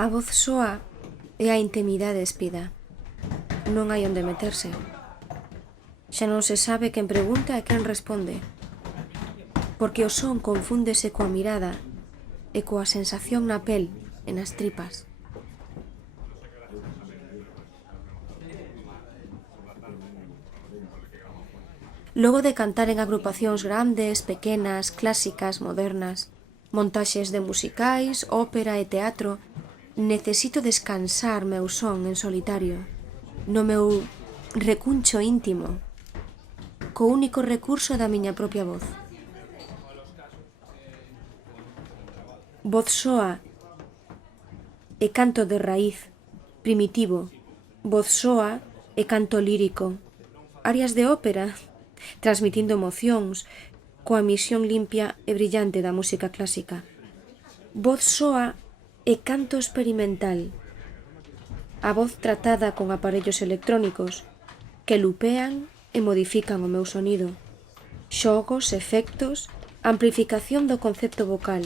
A voz soa e a intimidade espida. Non hai onde meterse. Xa non se sabe quen pregunta e quen responde, porque o son confúndese coa mirada e coa sensación na pel e nas tripas. Logo de cantar en agrupacións grandes, pequenas, clásicas, modernas, montaxes de musicais, ópera e teatro, necesito descansar meu son en solitario, no meu recuncho íntimo, co único recurso da miña propia voz. Voz soa e canto de raíz, primitivo. Voz soa e canto lírico. Arias de ópera, transmitindo emocións, coa misión limpia e brillante da música clásica. Voz soa e canto experimental. A voz tratada con aparellos electrónicos que lupean e modifican o meu sonido. Xogos, efectos, amplificación do concepto vocal.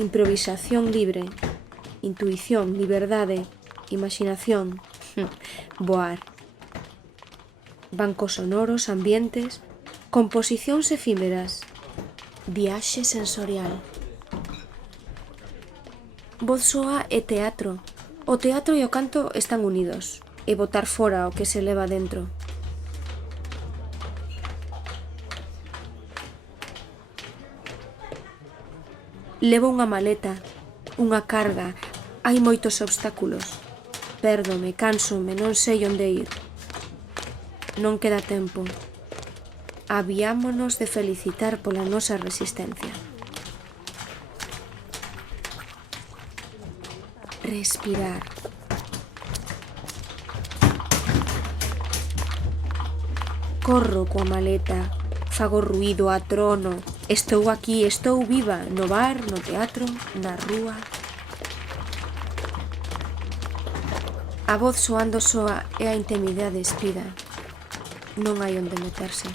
Improvisación libre. Intuición, liberdade, imaginación, voar. Bancos sonoros, ambientes, composicións efímeras, viaxe sensorial. Voz soa e teatro. O teatro e o canto están unidos, e botar fora o que se leva dentro. Levo unha maleta, unha carga, hai moitos obstáculos. Pérdome, cánsome, non sei onde ir. Non queda tempo. Habíámonos de felicitar pola nosa resistencia. Respirar. Corro coa maleta, fago ruído, atrono. Estou aquí, estou viva, no bar, no teatro, na rúa. A voz soando soa e a intimidade espida. Non hai onde meterse.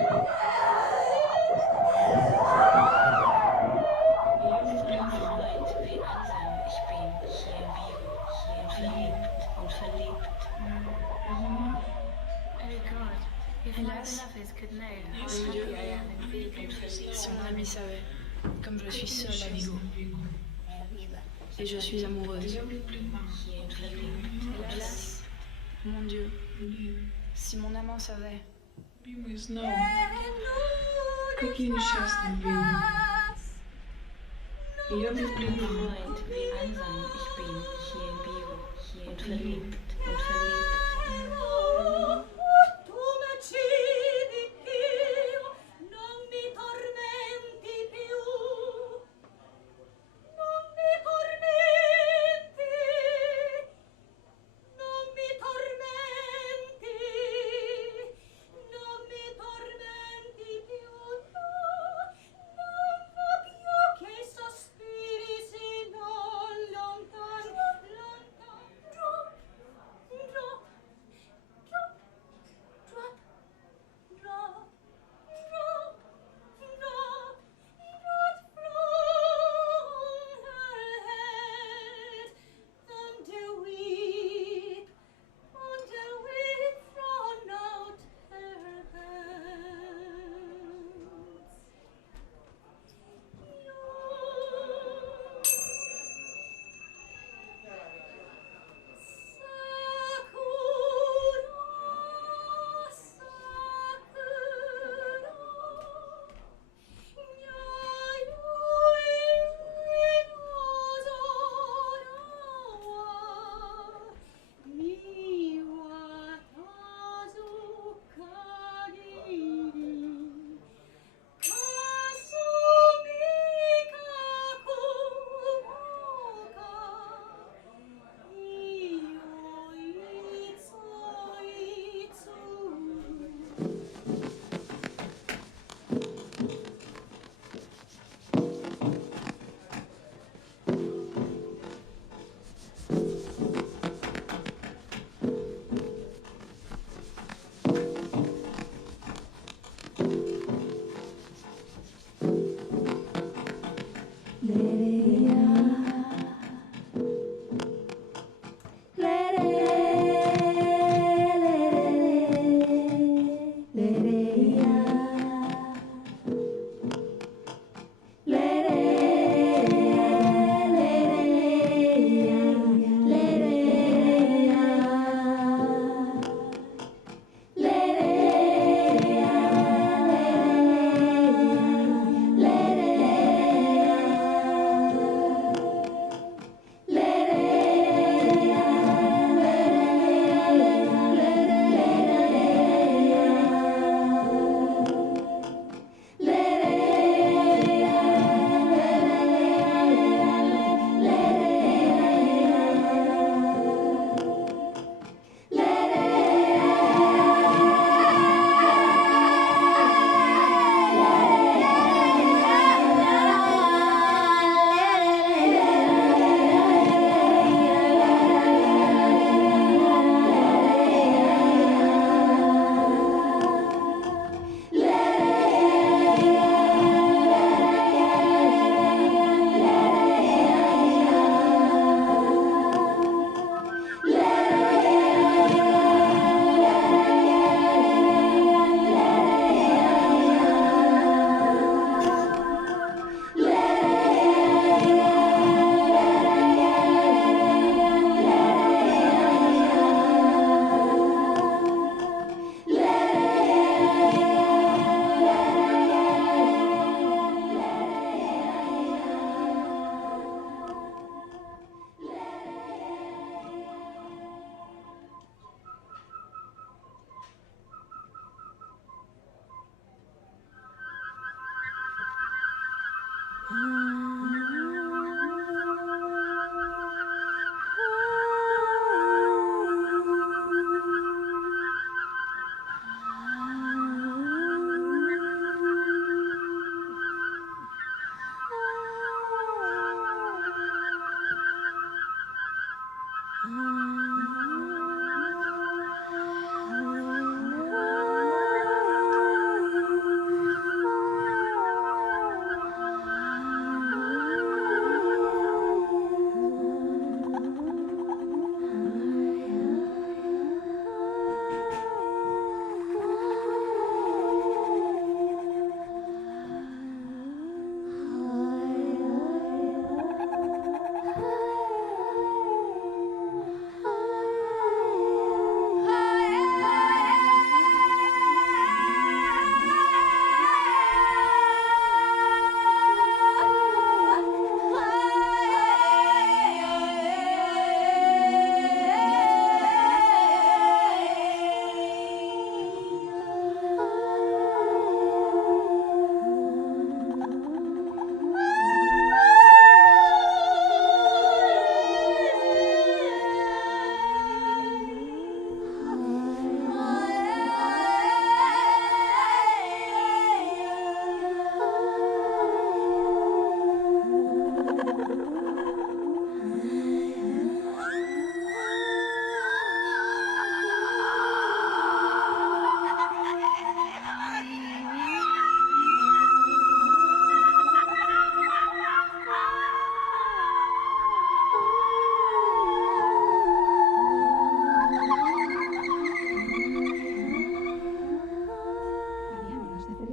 Hélas, si mon ami savait, comme je suis seule à Vigo, et je suis amoureuse. Hélas, mon Dieu, si mon amant savait. Какие несчастные бедные. Я влюблена.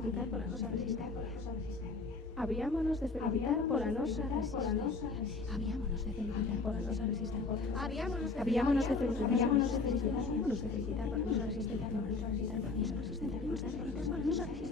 felicitar pola nosa resistencia. Habíámonos de felicitar pola nosa resistencia. Habíámonos de felicitar pola nosa resistencia. Habíámonos de felicitar pola nosa resistencia. Habíámonos de felicitar pola nosa resistencia. Habíámonos de felicitar pola nosa resistencia.